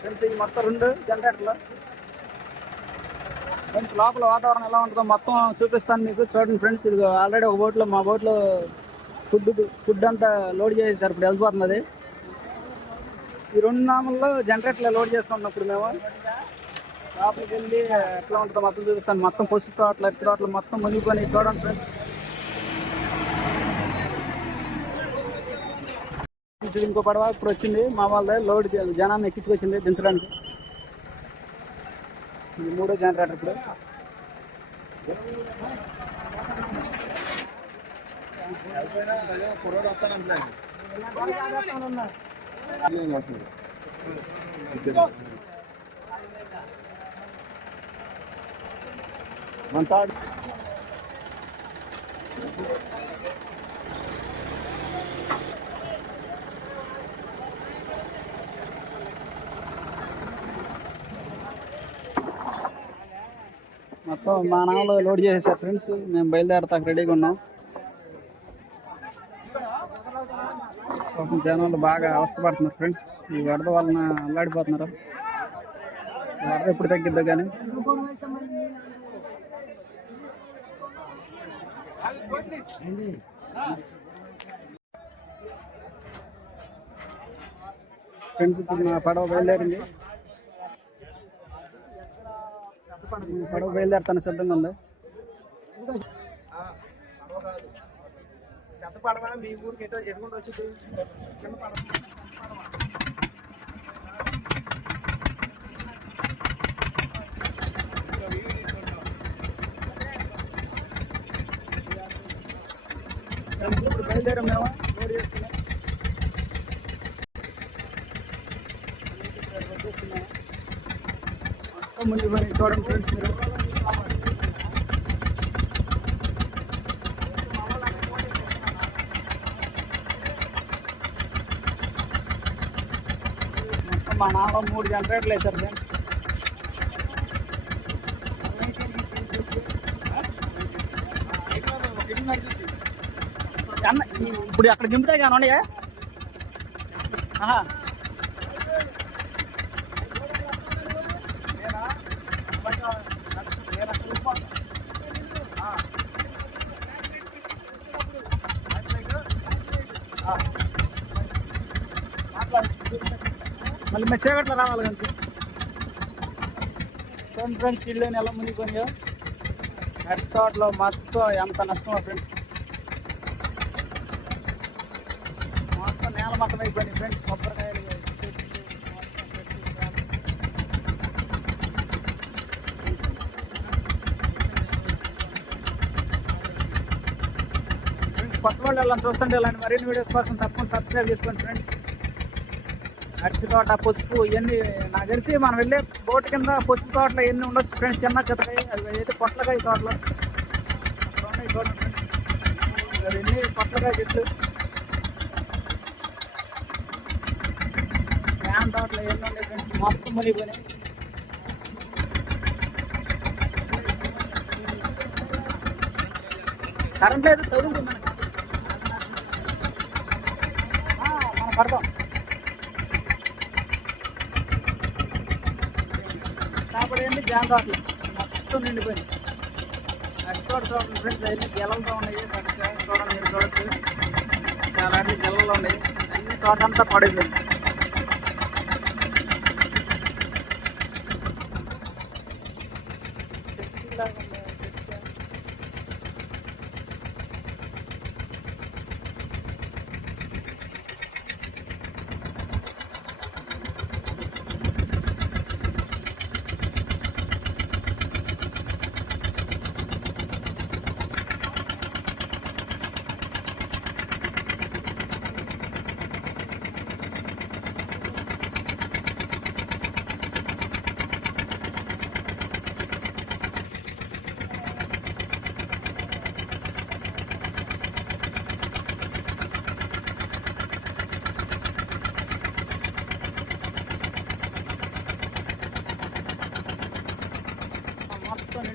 Friends ఈ మొత్తం రెండు జనరేటర్లు. ఫ్రెండ్స్ లోపల వాతావరణం ఎలా ఉంటుందో మొత్తం చూపిస్తాను మీకు. చూడండి ఫ్రెండ్స్ ఇది ఆల్రెడీ ఒక బోట్లో మా బోట్లో ఫుడ్ ఫుడ్ అంతా లోడ్ చేసేసారు. ఇప్పుడు వెళ్ళిపోతున్నది ఈ రెండు నామల్లో జనరేటర్లు లోడ్ చేసుకుంటున్నప్పుడు మేము. లోపలికి వెళ్ళి ఎట్లా ఉంటుందో మొత్తం చూపిస్తాను. మొత్తం పసుపు తోటలు ఎత్తి తోటలు మొత్తం మునిగిపోయి చూడండి ఫ్రెండ్స్. ఇది ఇంకో పడవ. ఇప్పుడు వచ్చింది మా వాళ్ళ లోడ్ జనాన్ని ఎక్కించుకొచ్చింది దించడానికి. ఇది మూడో జనరేటర్ ఇప్పుడు. మొత్తం మా నాన్నలో లోడ్ చేసేసారు ఫ్రెండ్స్. మేము బయలుదేరతాకు రెడీగా ఉన్నాం. జనాలు బాగా అవస్థపడుతున్నారు ఫ్రెండ్స్. ఈ వరద వలన అల్లాడిపోతున్నారు. వరద ఎప్పుడు తగ్గిద్దో కానీ ఫ్రెండ్స్ ఇప్పుడు మా పడవ బయలుదేరింది. పడవ బయలుదేరుతాను సిద్ధంగా ఉంది. పెద్ద పడవ మీ ఊరికి ఎటో చెప్పుకుంటూ వచ్చింది చిన్న పడవ బయలుదేరాం మేము లోడ్ చేసుకున్నాం మొత్తం ముందు పోయి చూడండి ఫ్రెండ్స్ మీరు. మొత్తం మా నాన్న మూడు జనరేటర్లు వేశారు ఫ్రెండ్స్. ఇప్పుడు అక్కడ దింపుతాయి కానీ ఉన్నాయా ఆహా. నేనా? కొంచెం నేను అక్కడ ఉండిపోతా. ఆ. ఆ. మాట్లాడు. మళ్ళీ మేము చీకట్లో రావాలి కనుక. చూడండి ఫ్రెండ్స్ ఇల్లు ఎలా మునిగిపోయాయో నెట్ తోటలో మొత్తం ఎంత నష్టమో ఫ్రెండ్స్ మొత్తం నేల మొత్తం అయిపోయింది ఫ్రెండ్స్ కొబ్బరికాయలు ఫ్రెండ్స్ కొత్త వాళ్ళు వెళ్ళాలని చూస్తుంటే ఇలాంటి మరిన్ని వీడియోస్ కోసం తప్పకుండా సబ్స్క్రైబ్ చేసుకోండి ఫ్రెండ్స్. అరటి తోట పసుపు ఇవన్నీ నాకు తెలిసి మనం వెళ్ళే బోట్ కింద పసుపు తోటలో ఎన్ని ఉండొచ్చు ఫ్రెండ్స్ చిన్న చిత్తకాయ అవి అయితే పొట్లకాయ తోటలో. అవన్నీ ఉన్నాయి పొట్లకాయ చెట్లు. ఫ్యాన్ తోటలో ఎన్ని ఉన్నాయి ఫ్రెండ్స్ మొత్తం మునిగిపోయినాయి. కరెంట్ లేదు తగులుతుంది మనకి. మనం పడతాం కాబట్టి ఏంటి జాన్ తోటలు మొత్తం నిండిపోయింది. అక్కడ చూడండి ఫ్రెండ్స్ అన్ని గెలలతో ఉన్నాయి. చక్కగా చూడండి మీరు చూడొచ్చు. చాలా అన్ని గెలలు ఉన్నాయి. అన్ని తోట అంతా పడింది.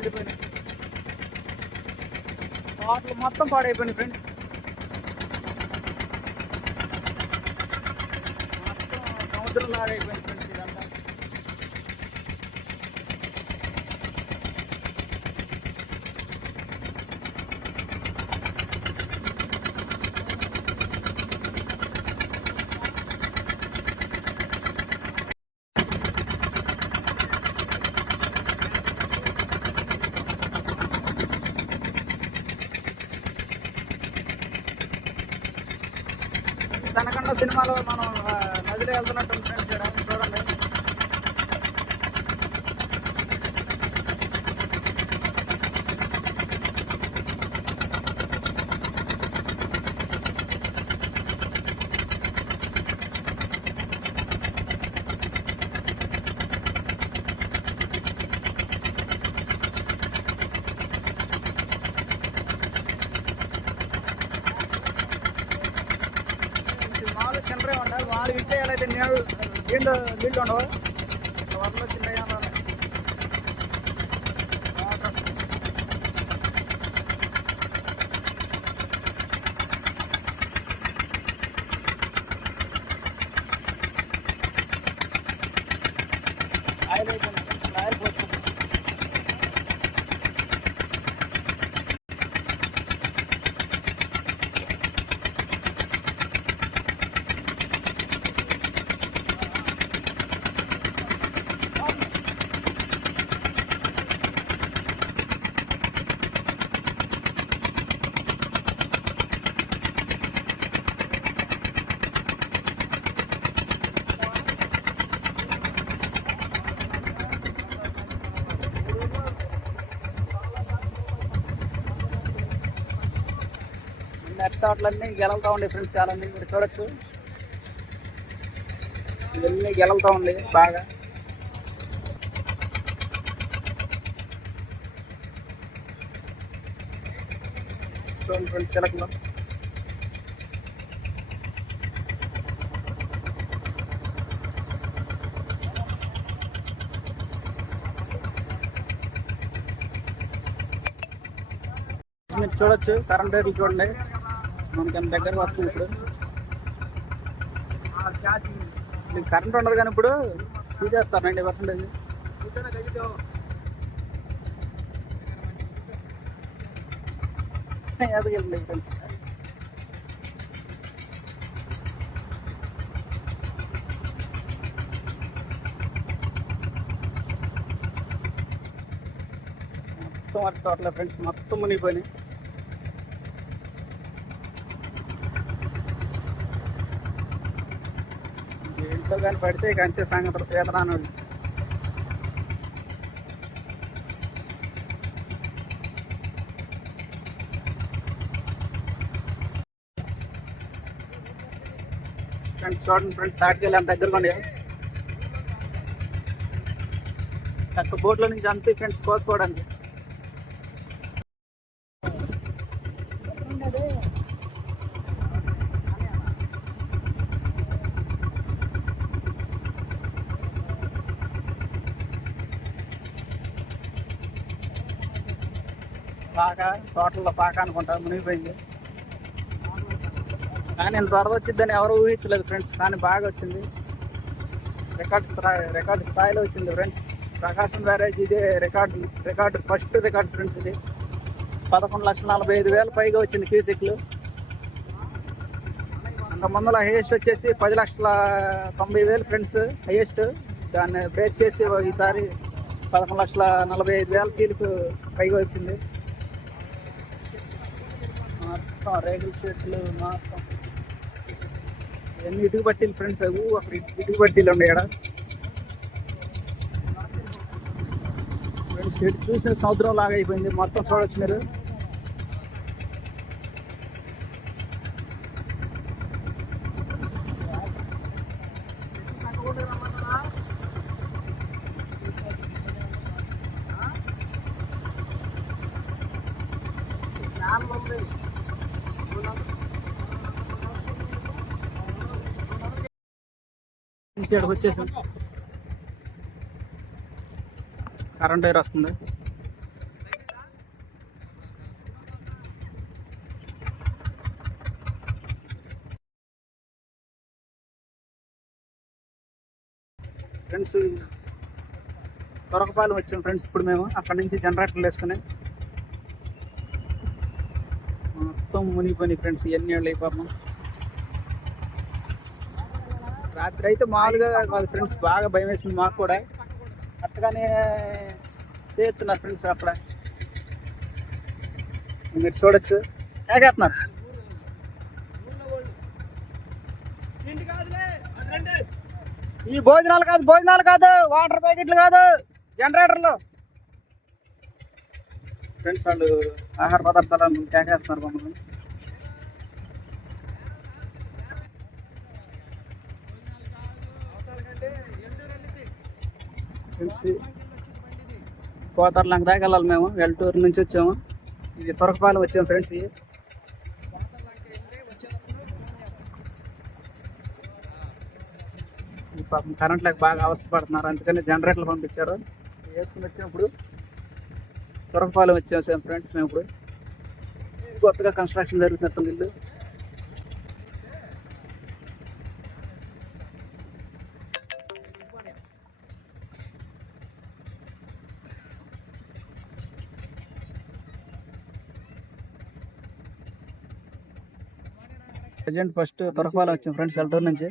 మొత్తం నిండిపోయినాయి మొత్తం పాడైపోయినాయి ఫ్రెండ్స్ తనకండ సినిమాలో మనం నదిలో వెళ్తున్నట్టు ఫ్రెండ్స్ ఇక్కడ చూడండి ఇది మామూలు చిన్నరే ఉండాలి మామూలు ఇంటే అయితే నీళ్ళు నీళ్ళు నీళ్ళు ఉండవు వరలో చిన్న ఆయిల్ అయిపోయింది ఆయిల్ పోసుకుంటాం నెట్ తోటలన్నీ గెలలుతూ ఉండే ఫ్రెండ్స్ చాలా మీరు చూడొచ్చు. ఇవన్నీ గెలలుతూ ఉండే బాగా. చూడండి ఫ్రెండ్స్ చిలకలు. మీరు చూడొచ్చు కరెంట్ రేట్లు చూడండి. మనకి ఎంత దగ్గరకు వస్తుంది ఇప్పుడు? మీకు కరెంట్ ఉండదు కానీ ఇప్పుడు తీసేస్తారు నైంటీ పర్సెంటేజ్ ఎదగండి. మొత్తం అటు ఫ్రెండ్స్ మొత్తం మునిగిపోయినాయి. ఇంట్లో కానీ పడితే ఇక అంతే సంగతి పేదరానోళ్ళు ఫ్రెండ్స్ చూడండి ఫ్రెండ్స్ తాటికెళ్ళి అంత దగ్గరలో ఉండే. అక్కడ బోట్లో నుంచి అంతే ఫ్రెండ్స్ కోసుకోవడానికి. పాక తోటల్లో పాక అనుకుంటా మునిగిపోయింది. కానీ నేను వరద వచ్చిందని ఎవరు ఊహించలేదు ఫ్రెండ్స్ కానీ బాగా వచ్చింది. రికార్డ్ స్థాయి రికార్డ్ స్థాయిలో వచ్చింది ఫ్రెండ్స్. ప్రకాశం బ్యారేజ్ ఇదే record record first record friends ఇది. పదకొండు లక్షల నలభై ఐదు వేల పైగా వచ్చింది క్యూసిక్లు. అంత ముందుల హైయెస్ట్ వచ్చేసి పది లక్షల తొంభై వేలు ఫ్రెండ్స్ హైయెస్ట్. దాన్ని బ్రేక్ చేసి ఈసారి పదకొండు లక్షల నలభై ఐదు వేల చీలకు పైగా వచ్చింది. మొత్తం రేగుల చెట్లు మొత్తం ఇవన్నీ ఇటుకు పట్టిలు ఫ్రెండ్స్ అవి అక్కడ ఇటుకు పట్టిలు ఉన్నాయి ఇక్కడ ఫ్రెండ్స్ ఇటు చూసిన సముద్రం లాగా అయిపోయింది. మొత్తం చూడొచ్చు మీరు. ఇక్కడికి వచ్చేసాం. కరెంట్ వైర్ వస్తుంది. ఫ్రెండ్స్ తొరకపాలెం వచ్చాం ఫ్రెండ్స్ ఇప్పుడు మేము. అక్కడి నుంచి జనరేటర్లు వేసుకుని. మొత్తం మునిగిపోయినాయి ఫ్రెండ్స్ ఎన్ని వాళ్ళు అయిపోతున్నాం రాత్రి అయితే మామూలుగా వాళ్ళ ఫ్రెండ్స్ బాగా భయం వేసింది మాకు కూడా. అట్టగానే చేస్తున్నారు ఫ్రెండ్స్ అక్కడ. మీరు చూడొచ్చు. ఏగేస్తున్నారు ఈ భోజనాలు కాదు భోజనాలు కాదు వాటర్ ప్యాకెట్లు కాదు జనరేటర్లు. ఫ్రెండ్స్ వాళ్ళు ఆహార పదార్థాలను కేకేస్తున్నారు మమ్మల్ని ఫ్రెండ్స్. కోతర్లంక దాకా వెళ్ళాలి మేము. వెల్టూరు నుంచి వచ్చాము. ఇది తొరకపాలెం వచ్చాము ఫ్రెండ్స్. ఇది పాపం కరెంట్ లేక బాగా అవసరపడుతున్నారు అందుకని జనరేటర్లు పంపించారు. వేసుకుని వచ్చినప్పుడు తొరకపాలెం వచ్చాము ఫ్రెండ్స్ మేము ఇప్పుడు. కొత్తగా కన్స్ట్రక్షన్ జరుగుతున్నట్టుంది ఇల్లు. ప్రజెంట్ ఫస్ట్ తొరకపాలెం వచ్చాం ఫ్రెండ్స్ వెల్టూరు నుంచి.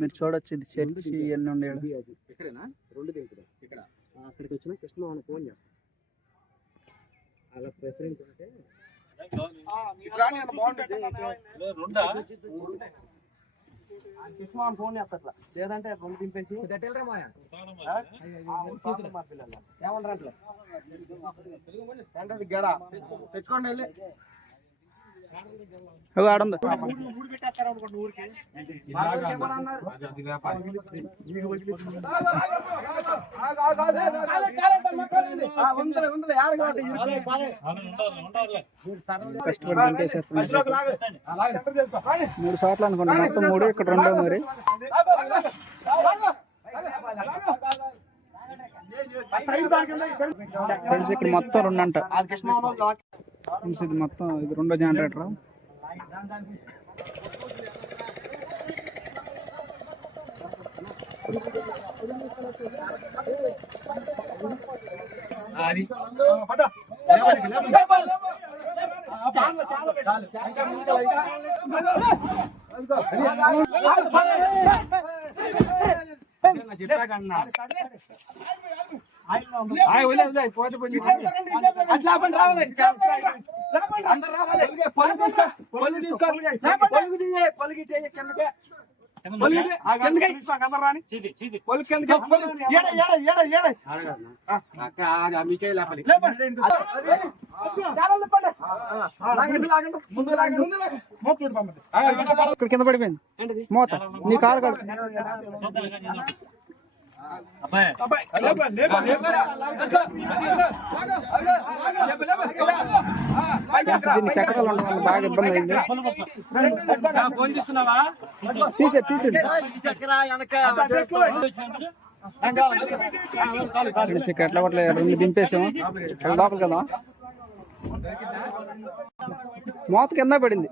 మీరు చూడొచ్చు ఇది చర్చి ఇవన్నీ వచ్చిన కృష్ణ ఫోన్ చేస్తాం లేదంటే రెండు దింపేసి. ఏమన్నారు అట్లా? అంటే గడ తెచ్చుకోండి వెళ్ళి. ఆడుంది. కష్టపడి. మూడు సార్లు అనుకోండి. మొత్తం మూడు ఇక్కడ రెండో మరి. ఫ్రెండ్స్ ఇక్కడ మొత్తం రెండు అంట ఫ్రెండ్స్ ఇది మొత్తం ఇది రెండో జనరేటర్ చెప్పాకన్నా అట్లా రావాలి. అందరు రావాలి. పొలుగు పొలుగు తీసుకో పొలుగు తీయే పొలుగు తీయే కిందకే ముందు లాగండి. ఇక్కడ కింద పడిపోయింది. మూత. నీ కాలు దీన్ని చక్రాలు ఉండడం వల్ల బాగా ఇబ్బంది అయింది ఫోన్ తీసుకున్నావా తీసే ఇక్కడ ఎట్లా పట్ల రెండు దింపేసాము లోపలికి వెళ్దాం మూత కింద పడింది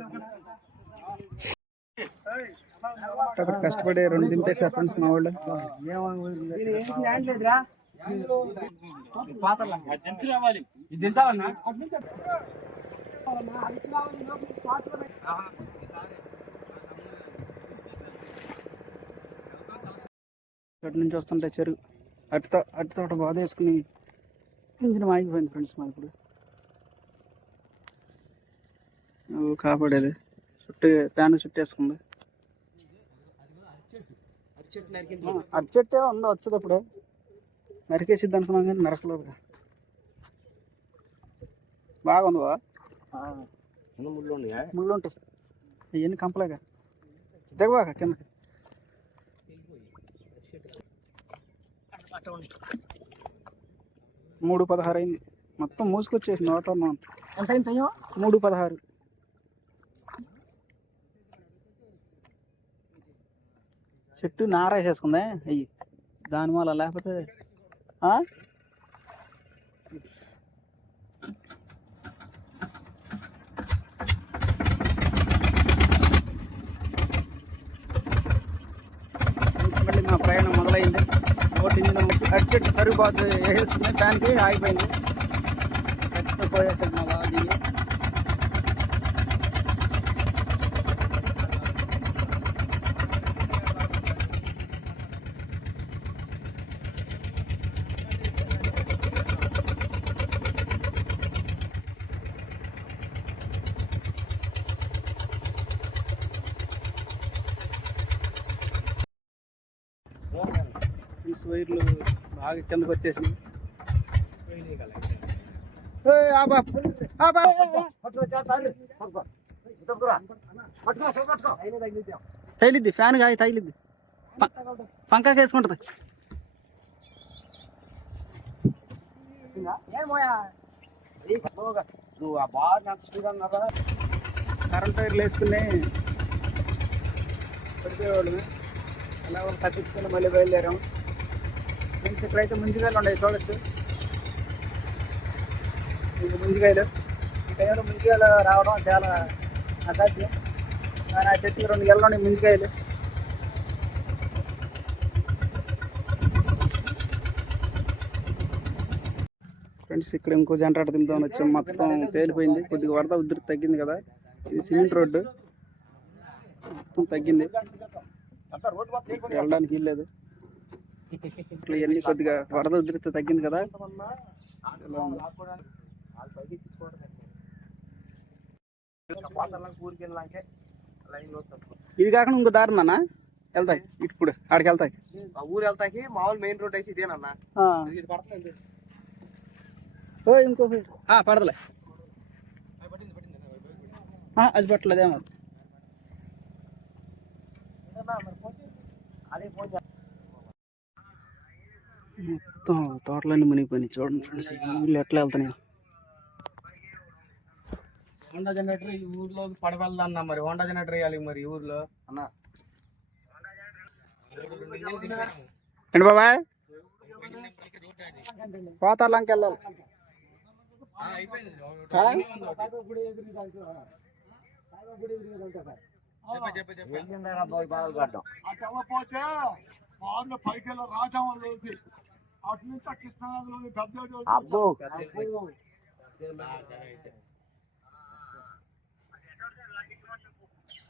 అక్కడ కష్టపడి రెండు దింపేసారు ఫ్రెండ్స్ మా వాళ్ళు. అటు నుంచి వస్తుంటే చెరువు అటుతో అటు తోట బాధ వేసుకుని ఇంజిన్ ఆగిపోయింది ఫ్రెండ్స్ మాది ఇప్పుడు. కాపాడేది. చుట్టూ ఫ్యాన్ చుట్టేసుకుంది. అటు చెట్టే ఉందో? వచ్చేది అప్పుడు. నరికేసిద్ది అనుకున్నాం కానీ నరకలేదు బాగుంది బా ముళ్ళు ఉంటాయి. అవన్నీ కంపలేగా. దిగబాక కిందకి మూడు పదహారు అయింది. మొత్తం మూసుకొచ్చేసింది వాతావరణం అంతా. ఎంత అయింది మూడు పదహారు. చెట్టు నారేసేసుకుందా అయ్యి దాని వల్ల లేకపోతే మళ్ళీ మా ప్రయాణం మొదలైంది. ఒకటి ఇంజిన్ హెడ్ సెట్ సరిపోతుంది వేసేస్తుంది ఫ్యాన్కి ఆగిపోయింది. పోయేసాను మా బాగా ఈ వైర్లు బాగా కిందకు వచ్చేసినాయి. తగిలిద్ది ఫ్యాన్ కాయ తగిలిద్ది. ప- పంకాకి వేసుకుంటుంది. నువ్వు ఆ బాగా స్పీడ్ అన్నారా కరెంట్ వైర్లు వేసుకుని పడిపోయేవాళ్ళమే. అలా తప్పించుకొని మళ్ళీ బయలుదేరాం. ఫ్రెండ్స్ ఇక్కడైతే ముంజికాయలు ఉన్నాయి చూడొచ్చు. ఇది ముంజికాయలు ఈ టైంలో ముంజికాయలు రావడం చాలా అసాధ్యం. కానీ ఆ చెట్టుకి రెండు గెలలు ఉన్నాయి ముంజికాయలు ఫ్రెండ్స్ ఇక్కడ ఇంకో జనరేటర్ దింపుదామని వచ్చాం. మొత్తం తేలిపోయింది. కొద్దిగా వరద ఉధృతి తగ్గింది కదా. ఇది సిమెంట్ రోడ్డు. మొత్తం తగ్గింది. వెళ్ళడానికి వీల్లేదు ఇట్లా ఇవన్నీ కొద్దిగా వరద ఉధృతి తగ్గింది కదా? ఇది కాకుండా ఇంకో దారి ఉందన్నా? వెళ్తాయి. ఇప్పుడు ఆడికి వెళ్తాయి. ఆ ఊరు వెళ్తాకి మామూలు మెయిన్ రోడ్ అయితే ఇదేనన్నా. ఓ ఇంకో పడదలే. అది పట్టలేదేమో. అదే ఫోన్ మొత్తం తోటలన్నీ మునిగిపోయినాయి. చూడండి ఫ్రెండ్స్ వీళ్ళు ఎట్లా వెళ్తున్నాయి. హోండా జనరేటర్ ఈ ఊర్లో పడవెళ్దన్నా మరి. హోండా జనరేటర్ వేయాలి మరి ఈ ఊర్లో. అన్న. ఏంటి బాబాయ్? పోతార్లంకి వెళ్ళాలి. ఆ? ఆ తెల్లపోతే బాగున్న పైకి వెళ్ళి రాజామలోకి అటు నుంచి ఆ కృష్ణానదిలోకి పెద్ద అబ్బో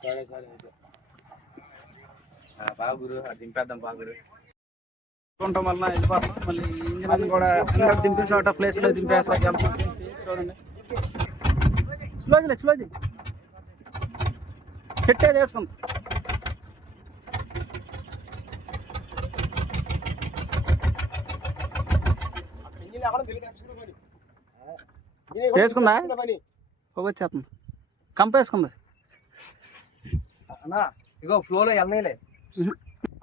సరే సరే అయితే బాగురు అది దింపేద్దాం బాగురు ఉండటం వలన వెళ్ళిపోతాం మళ్ళీ ఇంజిన్ అన్ని కూడా అందరూ దింపేసి ఒకట ప్లేస్లో దింపేస్తాం చూడండి స్లోజీ స్లోజీ పెట్టేది వేసుకుంది వేసుకుందా? పొగొచ్చేస్తుంది కంప వేసుకుంది. అన్నా ఇగో ఫ్లోలో ఉహు.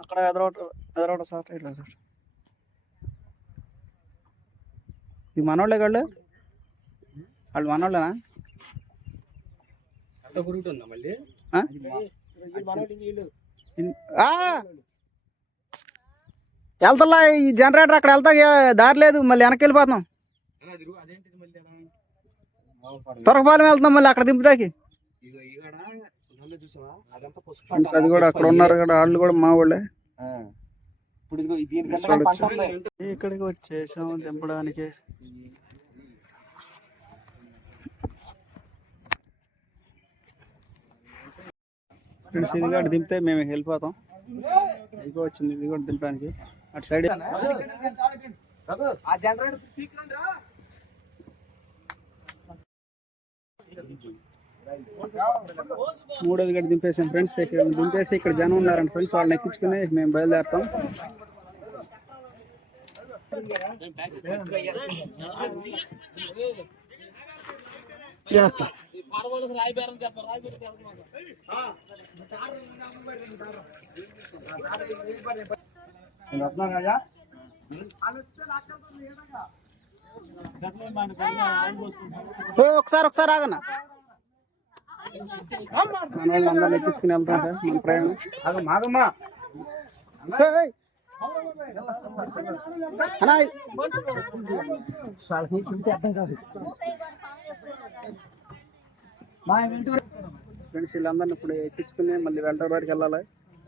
అక్కడ ఎదరొకటి ఎదరొకటి సార్ ఇట్లా సార్ ఈ మనోళ్ళే వాళ్ళు వాళ్ళు మనోళ్ళేనా? మళ్ళీ! వెళ్తల్లా ఈ జనరేటర్ అక్కడ వెళ్తా దారి లేదు మళ్ళీ వెనక్కి వెళ్ళిపోతున్నాం. తొరకపాలెం వెళ్తున్నాం మళ్ళీ అక్కడ దింపుదాకి అది కూడా అక్కడ ఉన్నారు కూడా వాళ్ళు కూడా మా వాళ్ళే. ఇక్కడికి వచ్చేసాం దింపడానికి. ఫ్రెండ్స్ ఇది కూడా దింపితే మేము వెళ్ళిపోతాం ఇది కూడా వచ్చింది ఇది కూడా దింపడానికి. అటు సైడ్ ఆ జనరేటర్ మూడోది కూడా దింపేసాం ఫ్రెండ్స్. ఇక్కడ దింపేసి ఇక్కడ జనం ఉన్నారంట ఫ్రెండ్స్. వాళ్ళని ఎక్కించుకుని మేము బయలుదేరుతాం. చేస్తాం ఒకసారి ఒకసారి ఆగన్నా మన వాళ్ళందరినీ ఎక్కించుకుని వెళ్తాం సార్ మన ప్రయాణం? ఫ్రెండ్స్ వీళ్ళందరినీ ఇప్పుడు ఎక్కించుకుని మళ్ళీ వెంటబడికి వెళ్ళాలి.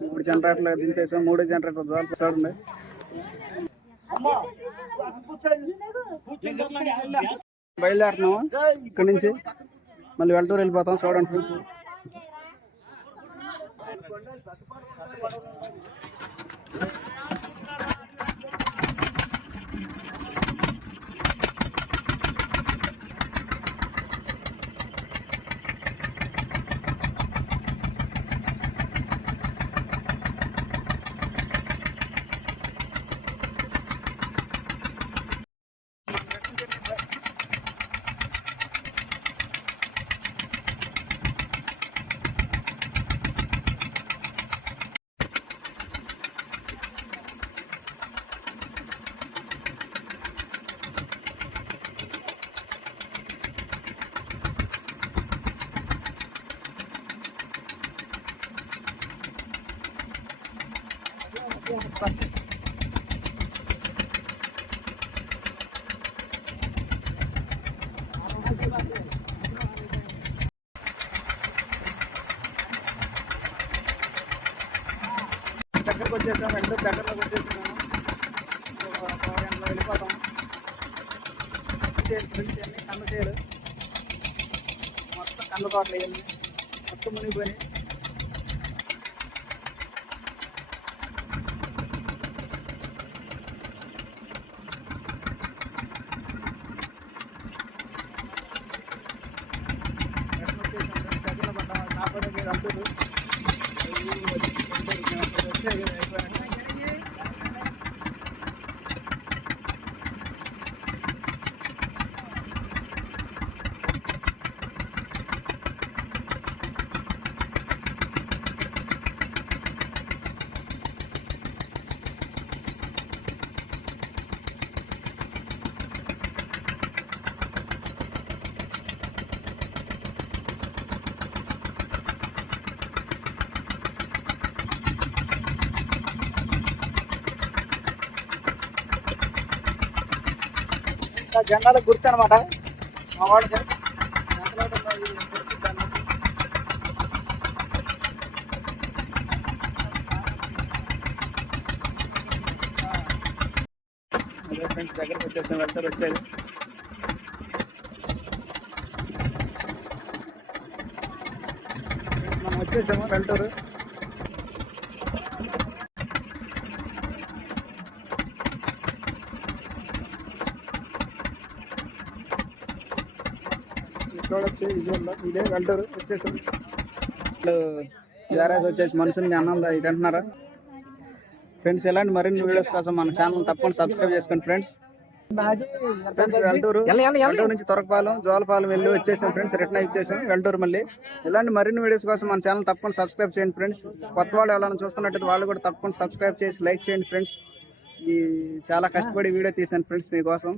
మూడు జనరేటర్లు దింపేసాం. మూడు జనరేటర్ చూడండి బయలుదేరుతున్నాము ఇక్కడ నుంచి మళ్ళీ వెళ్తూరు వెళ్ళిపోతాం చూడండి. ఫ్రెండ్స్ దగ్గరకు వచ్చేసాం దగ్గరలోకి వచ్చేస్తున్నాము గంటలో వెళ్ళిపోతాం చేరు ఫ్రెండ్స్ ఇవన్నీ కంద మొత్తం కంద తోటలు మొత్తం మునిగిపోయినాయి. జెండాల గుర్తు అనమాట మా దగ్గరికి వచ్చేసాం వెళ్తారు వచ్చేది మనం వచ్చేసాము వెళ్తారు? ఇదే వెళ్తారు వచ్చేసాం మనుషుల్ని అన్నం ఇది అంటున్నారా? ఫ్రెండ్స్ ఇలాంటి మరిన్ని వీడియోస్ కోసం మన ఛానల్ తప్పకుండా సబ్స్క్రైబ్ చేసుకోండి ఫ్రెండ్స్ ఫ్రెండ్స్ వెల్టూరు వెల్టూరు నుంచి తొరకపాలెం జోలపాలెం వెళ్ళి వచ్చేసాం ఫ్రెండ్స్ రిటర్న్ ఇచ్చేసాం వెల్టూరు మళ్ళీ. ఇలాంటి మరిన్ని వీడియోస్ కోసం మన ఛానల్ తప్పకుండా సబ్స్క్రైబ్ చేయండి ఫ్రెండ్స్ కొత్త వాళ్ళు ఎవరైనా చూస్తున్నట్టయితే వాళ్ళు కూడా తప్పకుండా సబ్స్క్రైబ్ చేసి లైక్ చేయండి ఫ్రెండ్స్ ఈ చాలా కష్టపడి వీడియో తీసాను ఫ్రెండ్స్ మీకోసం.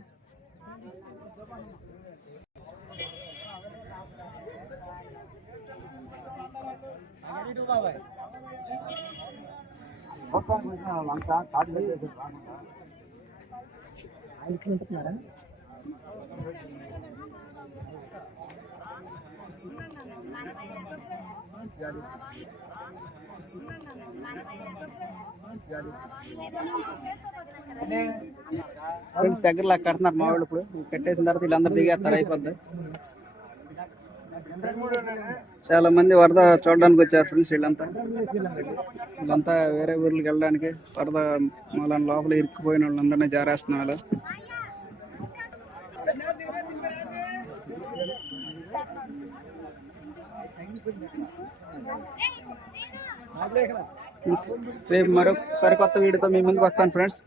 ఫ్రెండ్స్ దగ్గరలో కడుతున్నారు మా వాళ్ళు ఇప్పుడు. కట్టేసిన తర్వాత వీళ్ళందరూ దిగేస్తారు అయిపోద్ది. చాలా మంది వరద చూడడానికి వచ్చారు ఫ్రెండ్స్ వీళ్ళంతా. వీళ్ళంతా వేరే ఊర్లకు వెళ్ళడానికి వరద మళ్ళీ లోపల ఇరుక్కుపోయిన వాళ్ళందరినీ జారేస్తున్నారు రేపు మరొక సరికొత్త వీడియోతో మీ ముందుకు వస్తాను ఫ్రెండ్స్.